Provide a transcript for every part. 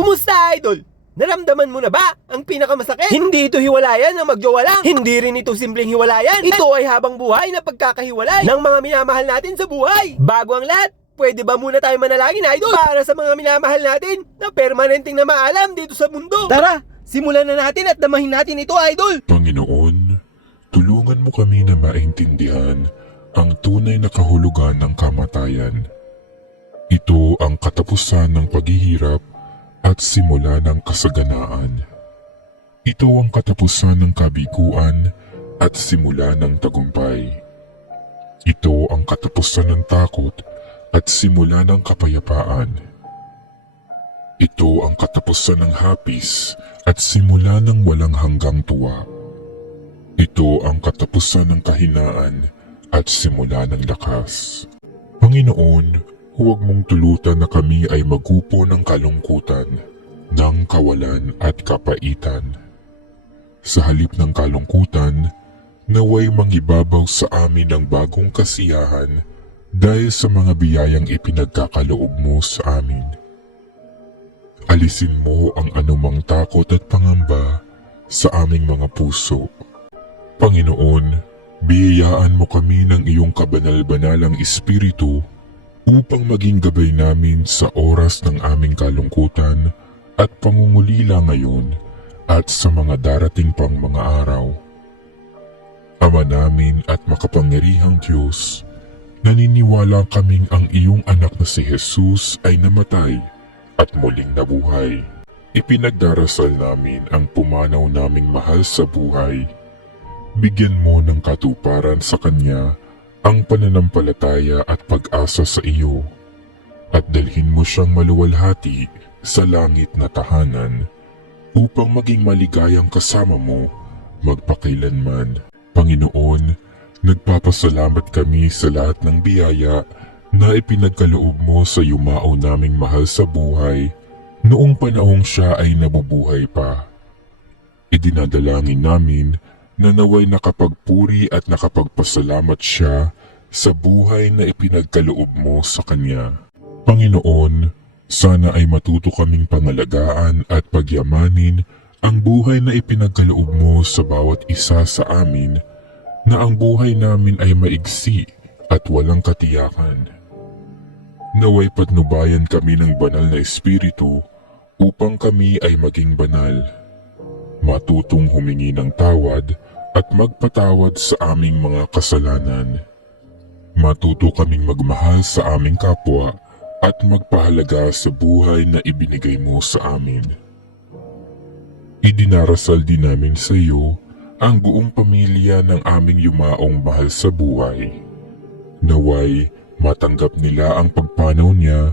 Kumusta, idol? Naramdaman mo na ba ang pinakamasakit? Hindi ito hiwalayan ng magjowa lang. Hindi rin ito simpleng hiwalayan. Ito ay habang buhay na pagkakahiwalay ng mga minamahal natin sa buhay. Bago ang lahat, pwede ba muna tayo manalangin, idol? Para sa mga minamahal natin na permanenteng na maalam dito sa mundo. Tara, simulan na natin at damahin natin ito, idol. Panginoon, tulungan mo kami na maintindihan ang tunay na kahulugan ng kamatayan. Ito ang katapusan ng paghihirap at simula ng kasaganaan. Ito ang katapusan ng kabiguan at simula ng tagumpay. Ito ang katapusan ng takot at simula ng kapayapaan. Ito ang katapusan ng hapis at simula ng walang hanggang tuwa. Ito ang katapusan ng kahinaan at simula ng lakas. Panginoon, huwag mong tulutan na kami ay magupo ng kalungkutan, ng kawalan at kapaitan. Sa halip ng kalungkutan, naway mangibabaw sa amin ang bagong kasiyahan dahil sa mga biyayang ipinagkakaloob mo sa amin. Alisin mo ang anumang takot at pangamba sa aming mga puso. Panginoon, biyayaan mo kami ng iyong kabanal-banalang espiritu upang maging gabay namin sa oras ng aming kalungkutan at pangungulila ngayon at sa mga darating pang mga araw. Ama namin at makapangyarihang Diyos, naniniwala kaming ang iyong anak na si Jesus ay namatay at muling nabuhay. Ipinagdarasal namin ang pumanaw naming mahal sa buhay. Bigyan mo ng katuparan sa Kanya ang pananampalataya at pag-asa sa iyo, at dalhin mo siyang maluwalhati sa langit na tahanan upang maging maligayang kasama mo magpakailanman. Panginoon, nagpapasalamat kami sa lahat ng biyaya na ipinagkaloob mo sa yumao naming mahal sa buhay noong panahong siya ay nabubuhay pa. Idinadalangin namin na naway nakapagpuri at nakapagpasalamat siya sa buhay na ipinagkaloob mo sa Kanya. Panginoon, sana ay matuto kaming pangalagaan at pagyamanin ang buhay na ipinagkaloob mo sa bawat isa sa amin, na ang buhay namin ay maigsi at walang katiyakan. Naway patnubayan kami ng banal na espiritu upang kami ay maging banal. Matutong humingi ng tawad at magpatawad sa aming mga kasalanan. Matuto kaming magmahal sa aming kapwa at magpahalaga sa buhay na ibinigay mo sa amin. Idinarasal din namin sa iyo ang buong pamilya ng aming yumaong mahal sa buhay. Naway matanggap nila ang pagpanaw niya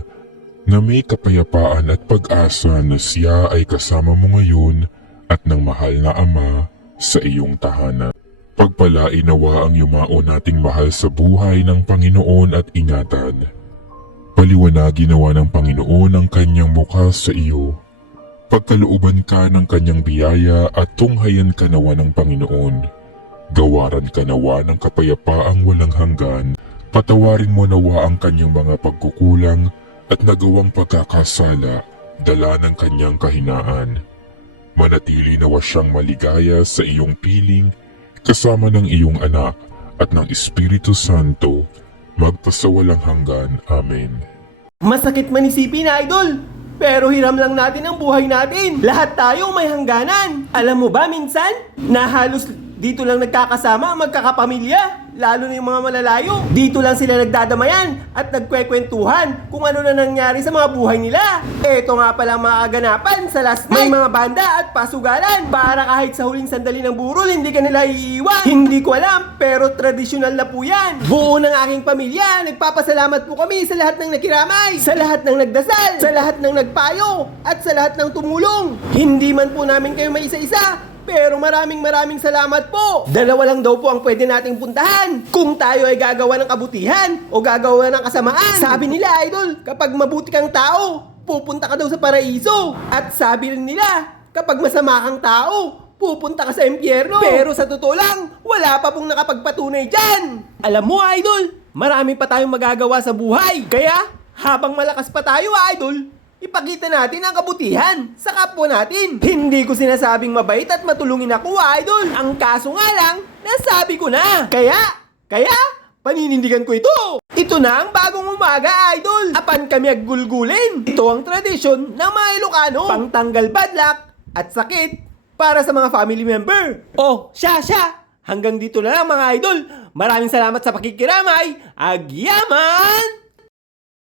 na may kapayapaan at pag-asa na siya ay kasama mo ngayon at ng mahal na Ama sa iyong tahanan. Pagpalain nawa ang yumao nating mahal sa buhay ng Panginoon at ingatan. Paliwanagin nawa ng Panginoon ang kanyang mukha sa iyo. Pagkalooban ka ng kanyang biyaya at tunghayan ka nawa ng Panginoon. Gawaran ka nawa ng kapayapaang walang hanggan. Patawarin mo nawa ang kanyang mga pagkukulang at nagawang pagkakasala, dala ng kanyang kahinaan. Manatili nawa siyang maligaya sa iyong piling kasama ng iyong anak at ng Espiritu Santo magpasawalang hanggan. Amen. Masakit man isipin, idol, pero hiram lang natin ang buhay natin. Lahat tayo may hangganan. Alam mo ba minsan, na halos dito lang nagkakasama ang magkakapamilya, lalo na yung mga malalayo. Dito lang sila nagdadamayan at nagkwekwentuhan kung ano na nangyari sa mga buhay nila. Eto nga palang mga kaganapan sa last night. May mga banda at pasugalan para kahit sa huling sandali ng burol hindi ka nila iiwan. Hindi ko alam, pero tradisyonal na po yan. Buo ng aking pamilya, nagpapasalamat po kami sa lahat ng nakiramay, sa lahat ng nagdasal, sa lahat ng nagpayo, at sa lahat ng tumulong. Hindi man po namin kayo may isa-isa, pero maraming salamat po. Dalawa lang daw po ang pwede nating puntahan kung tayo ay gagawa ng kabutihan o gagawa ng kasamaan. Sabi nila, idol, kapag mabuti kang tao, pupunta ka daw sa paraiso. At sabi rin nila, kapag masama kang tao, pupunta ka sa impyerno. Pero sa totoo lang, wala pa pong nakapagpatunay dyan. Alam mo, idol, marami pa tayong magagawa sa buhay. Kaya, habang malakas pa tayo, idol, ipakita natin ang kabutihan sa kapwa natin. Hindi ko sinasabing mabait at matulungin ako, idol. Ang kaso nga lang, nasabi ko na. Kaya, paninindigan ko ito. Ito na ang bagong umaga, idol. Apan kami aggulgulin. Ito ang tradisyon ng mga Ilocano. Pangtanggal bad luck at sakit para sa mga family member. Oh, siya. Hanggang dito na lang mga idol. Maraming salamat sa pakikiramay. Agyaman!